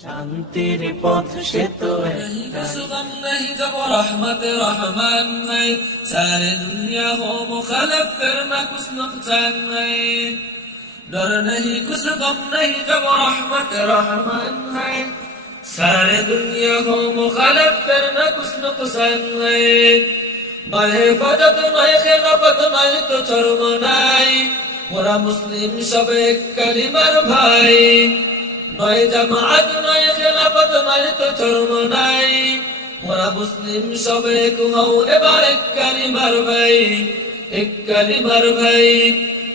শান্তির পথ সে তো सुगम नहीं जब रहमत रहमान है सारे दुनिया हो मुखालिफ फिर न कुछ नुकसान है डर नहीं कुछ गम नहीं जब रहमत रहमान है सारे दुनिया हो मुखालिफ फिर न कुछ नुकसान है नए फजत नए खिलाफत नए तो चरम नाई मोरा मुस्लिम सब एक कलिमार भाई नए जमात नए खिलाफत नए तो चरम नाई मोरा मुस्लिम सब एक हो एबार एक कलिमार भाई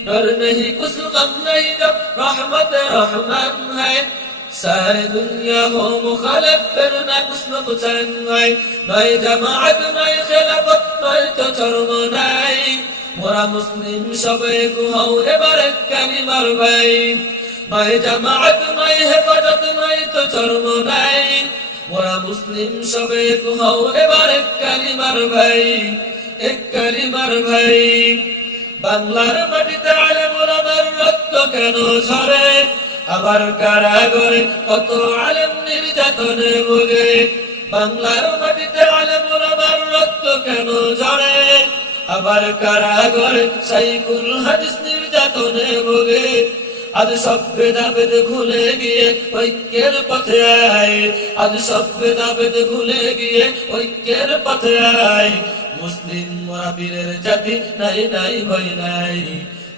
डर नहीं कुछ गम नहीं जब रहमत रहमान है सारे दुनिया हो मुखालिफ फिर न कुछ नुकसान है नए जमात नए खिलाफत नए तो चरम नाई मोरा मुस्लिम सब एक हो एबार एक कलिमार भाई नए जमात नए हेफाजत नए तो चरम नाई मोरा मुस्लिम सब एक हो एबार एक कलिमार भाई বাংলার মাটিতে আলেম ওলামার রক্ত কেন ঝরে আবার কারাগারে কত আলেম নির্যাতনে ভোগে বাংলার মাটিতে আলেম ওলামার রক্ত কেন ঝরে আবার কারাগারে শাইখুল হাদিস নির্যাতনে ভোগে আজ সব ভেদাভেদ ভুলে গিয়ে ঐক্যের পথে আয় আজ সব ভেদাভেদ ভুলে গিয়ে ঐক্যের পথে আয় মুসলিম মোরা বীরের জাতি নাই নাই ভয় নাই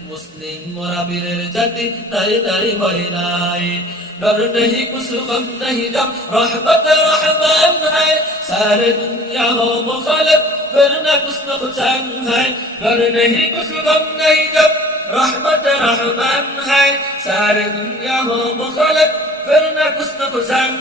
মুসলিম মোরা বীরের জাতি নাই নাই ভয় নাই डर नहीं कुछ गम नहीं जब रहमत रहमान है सारे दुनिया हो मुखालिफ फिर न कुछ नुकसान है डर नहीं कुछ गम नहीं जब रहमत रहमान है सारे दुनिया हो मुखालिफ फिर न कुछ नुकसान